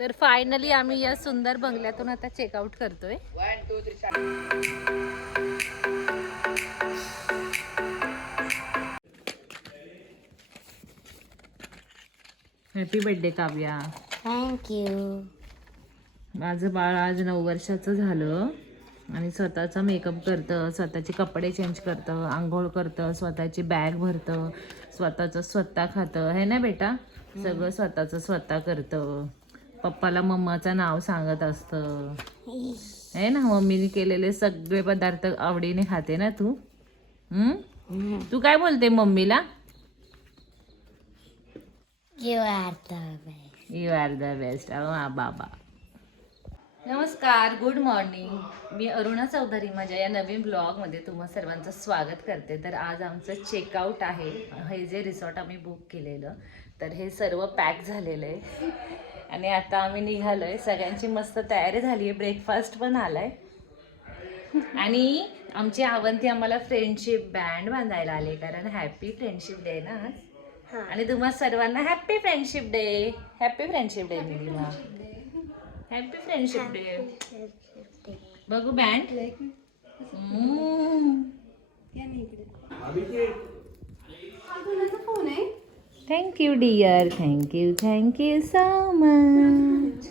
तर फायनली आम्ही या सुंदर बंगल्यातून आता चेकआउट करतोय. 1 2 3 हॅपी बर्थडे काव्या. थँक्यू. माझं बाळ आज 9 वर्षाचं झालं आणि स्वतःचा मेकअप करतं, स्वतःचे कपडे चेंज करतं, आंघोळ करतं, स्वतःची बॅग भरतं, स्वतःचं स्वतः खातं, है ना बेटा? सगळं स्वतःचं स्वतः करतं. पप्पाला मम्माचं नाव सांगत असतं, है ना? मम्मीने केलेले सगळे पदार्थ आवडीने खाते ना तू? तू काय बोलते मम्मीला? You are the best. You are the best. बाबा. नमस्कार, गुड मॉर्निंग. मी अरुणा चौधरी माझ्या या नवीन ब्लॉगमध्ये तुम्हा सर्वांचं स्वागत करते. तर आज आमचं चेकआउट आहे. हे जे रिसॉर्ट आम्ही बुक केलेलं, तर हे सर्व पॅक झालेलं आहे आणि आता आम्ही निघालो आहे. सगळ्यांची मस्त तयारी झाली आहे, ब्रेकफास्ट पण आला आहे आणि आमची आवंती आम्हाला फ्रेंडशिप बँड बांधायला आले, कारण हॅपी फ्रेंडशिप डे ना आज. आणि तुम्हा सर्वांना happy friendship day. Happy friendship day Nilima. Happy friendship day. बघू band. Thank you dear, thank you, thank you so much.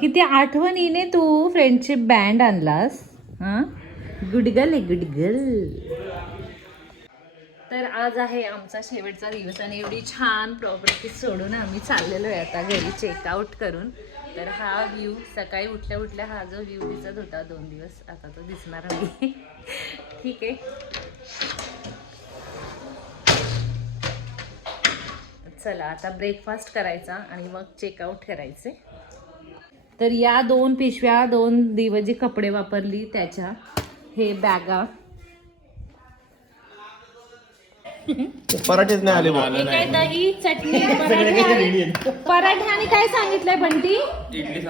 किती आठवणीने तू फ्रेंडशिप बँड आणलास. हा, गुड गर्ल आहे, गुड गर्ल. तर आज आहे आमचा शेवटचा दिवस आणि एवढी छान प्रॉपर्टी सोडून आम्ही चाललेलो आहे आता घरी चेकआउट करून. तर हा व्ह्यू, सकाळी उठल्या उठल्या हा जो व्ह्यू दिसत होता 2 दिवस, आता तो दिसणार नाही. ठीक आहे, चला आता ब्रेकफास्ट करायचा आणि मग चेकआउट करायचे. तर या 2 पिशव्या, 2 दिवस जी कपडे वापरली त्याच्या, हे बॅगा, पराठेच नाही आले. हे काय दही चटणी पराठे आणि काय सांगितलंय बंटी? इडली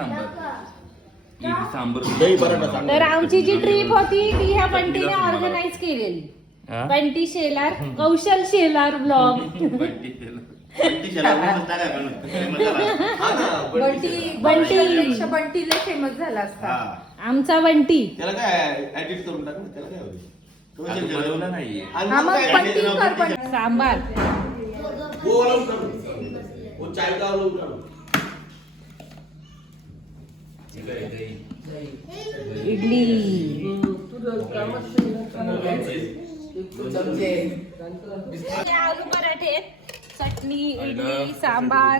सांबर दही पराठा. तर आमची जी ट्रिप होती ती ह्या बंटीने ऑर्गनाइज केलेली. बंटी शेलार, कौशल शेलार ब्लॉग. बंटी लय फेमस झाला असता आमचा बंटी. त्याला काय एडिट करून टाक ना, त्याला काय होईल. बनवलं नाहीये. सांबार, इडली, आलू पराठे, चटणी, इडली, सांबार,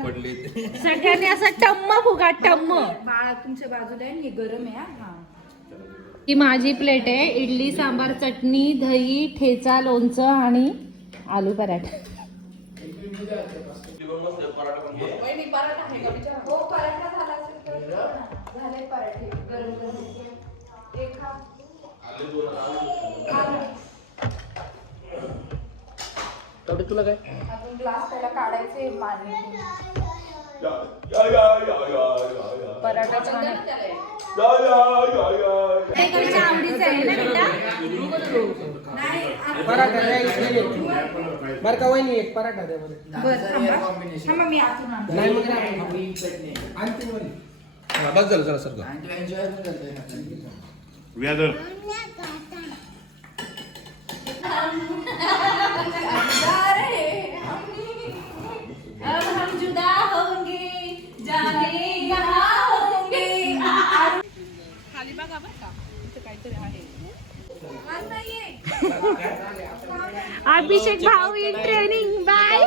सगळ्यांनी असं टम्म फुगा टम्म. तुमच्या बाजूला आहे, हे गरम आहे. हा, ही माझी प्लेट आहे. इडली, सांबार, चटणी, दही, ठेचा, लोणचं आणि आलू पराठा. तुला काय अजून ग्लास त्याला काढायचे पाणी. पराठा छान आहे. आवडीचं आहे ना बेटा. पराठा बरं का वहिनी, एक पराठा द्या बरं, मी आतून आणतो. नाही मग बस झालं. चला सर व्याधर अब हम जुदा होंगे, जाने यहाँ होंगे. खाली बघा बरं का, इथं काहीतरी आहे. अभिषेक भाऊ इन ट्रेनिंग. बाय.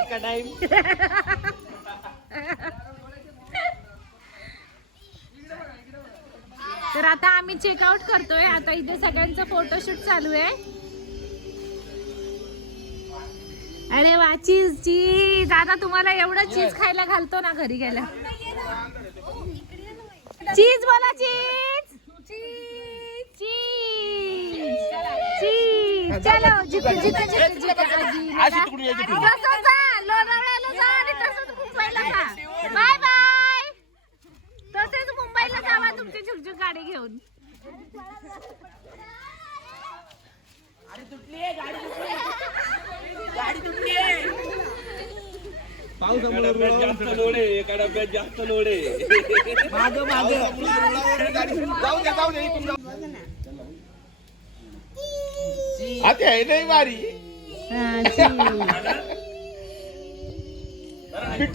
तर आता आम्ही चेकआउट करतोय. आता इथे सगळ्यांचं फोटोशूट चालू आहे. अरे वा, चीज. आता तुम्हाला एवढं चीज खायला घालतो ना घरी गेल्या. चीज बोला, चीज चलो. लोणावळ्याला जा आणि तसंच मुंबईला जा. Bye bye. तसेच मुंबईला जावा तुमची झुकझुक गाडी घेऊन. गाडी तुटली. जास्त लोड आहे, एका डब्यात जास्त लोड आहे. आता आहे नाही बारी आणि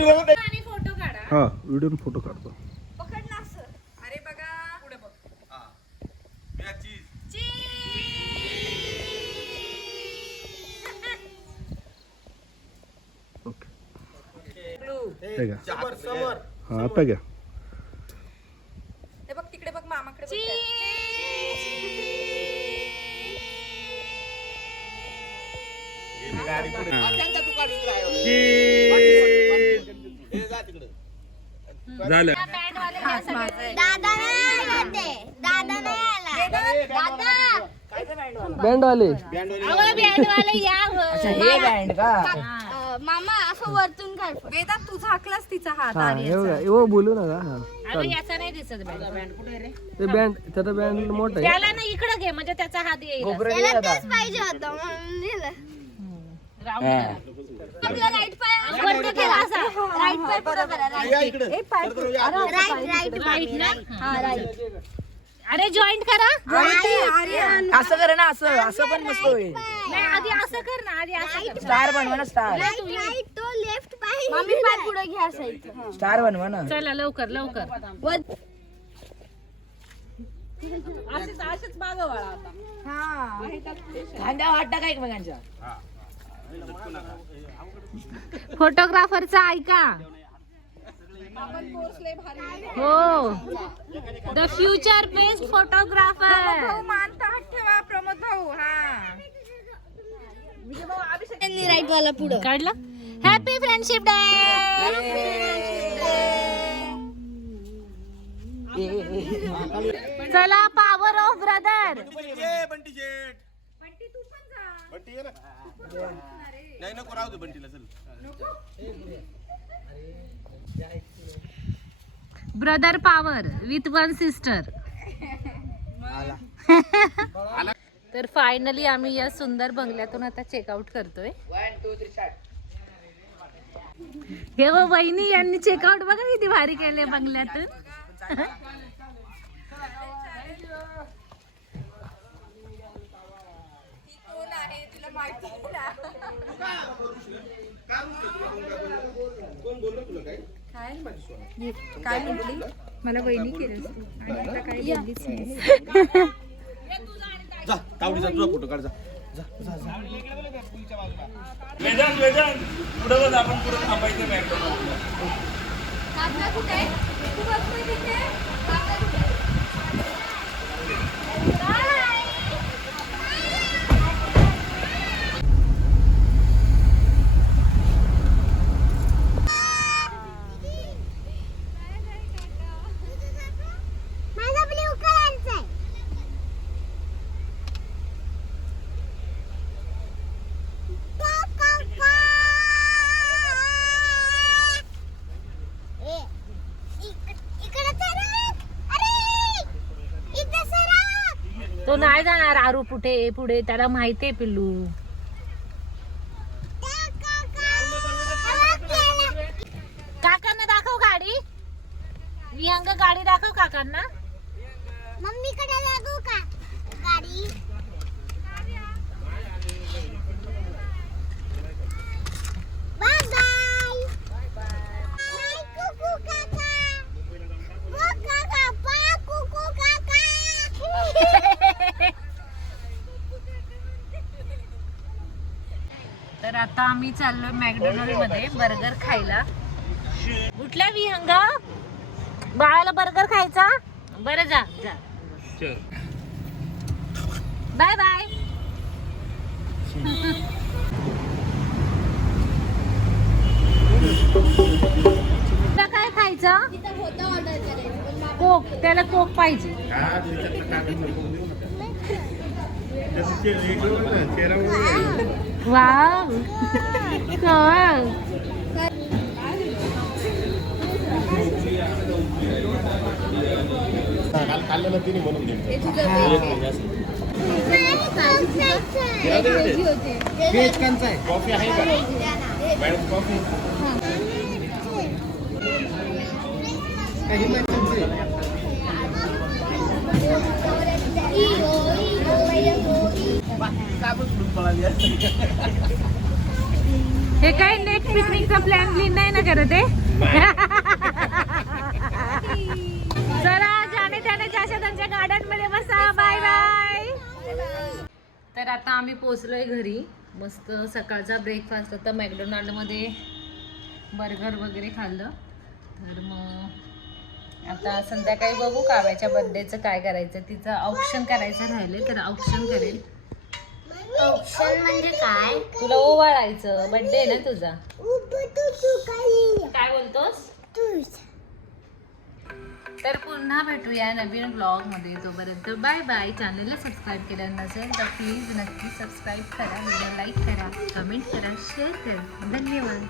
फोटो काढा. हा व्हिडिओ फोटो काढतो. पकड ना असं. अरे बघा पुढे बघ. ओके हे घ्या. हा आता घ्या. हे बघ तिकडे बघ मामाकडे बघ. झालं. दादा नाही आला ते. दादा नाही आला. दादा. बँडवाले मामा असं वरतून काढ. वेदांत तू झाकलास तिचा हात हा आर्याचा. एवढं बोलू नका. हा अगं याचा नाही दिसत बँड कुठे रे ते बँड त्याचा बँड मोठा आहे. त्याला ना इकडे घे म्हणजे त्याचा हात येईल त्याला तेच पाहिजे होतं म्हणून दिलं. आपला राईट पाय वरती केला असा. राईट पाय पुढे करा. राईट राईट ना हा राईट. अरे जॉईंट करा असं कर ना, असं असं पण मस्त होईल. नाही आधी असं कर ना आधी असं कर स्टार बनवा ना, स्टार राईट तो लेफ्ट पाय. मम्मी पाय पुढे घ्या असं इथं. स्टार बनवा ना. चला लवकर लवकर असेच मागं वळा आता. खांद्या वाट टाका एकमेकांच्या. फोटोग्राफरचा ऐका हो द फ्युचर बेस्ट फोटोग्राफर मानता हात ठेवा प्रमोद भाऊ. हा त्यांनी राईट वाला पुढे काढलं हॅपी फ्रेंडशिप डे चला पॉवर ऑफ ब्रदर बंटी शेट बंटी ये ना. नाही नको राहू दे बंटीला चल. Brother power with one sister तर फायनली आम्ही या सुंदर बंगल्यातून आता चेकआउट करतोय. हे हो बहिणी यांनी चेकआउट बघा किती भारी केले बंगल्यातून. कोण आहे तुला माहिती आहे ना? कोण बोललो तुला काय? काय म्हटली मला वहिनी केली आणि आता काय बोललीच नाही. जा तावडीचा तुझा फोटो काढ जा. वेदांत वेदांत पुढे बघ, आपण पुढे थांबायचं मॅकडॉनल्डला. काका कुठे आहे? तू बसतोय तिथे? काका कुठे आहे? माझा ब्ल्यू कलरचा आहे. तो नाही जाणार आरू पुढे पुढे त्याला माहितीये पिल्लू. काकांना दाखव गाडी. विहंग गाडी दाखव काकांना. मम्मीकडे लागू का गाडी? Bye bye. बाय कुकू काका. ओ काका पा कुकू काका. तर आता आम्ही चाललोय मॅकडोनल्ड मध्ये बर्गर खायला. कुठला विहंग बाळाला बर्गर खायचा. बरं जा जा बाय बाय. काय खायचं. कोक त्याला कोक पाहिजे. वाव खाल्लेलं तिने म्हणून दे. कॉफी आहे का मॅडम? कॉफी हे काय नेक्स्ट पिकनिकचा प्लॅन क्लीन नाही ना करत आहे. चला जाणे त्याने ज्याच्या त्यांच्या गार्डन मध्ये बसा. Bye bye. तर आता आम्ही पोचलोय घरी. मस्त सकाळचा ब्रेकफास्ट होता मॅकडोनाल्डमध्ये, बर्गर वगैरे खाल्लं. तर मग आता संध्याकाळी बघू काव्याच्या बर्थडेचं काय करायचं. तिचं औक्षण करायचं राहिले तर औक्षण करेल. ऑप्शन म्हणजे काय? तुला ओवाळायचं, बर्थडे ना तुझा. काय बोलतोस? तर पुन्हा भेटूया नवीन ब्लॉगमध्ये. तोपर्यंत बाय बाय. चॅनलला सबस्क्राईब केलं नसेल तर प्लीज नक्की सबस्क्राईब करा, व्हिडिओ लाईक करा, कमेंट करा, शेअर करा. धन्यवाद.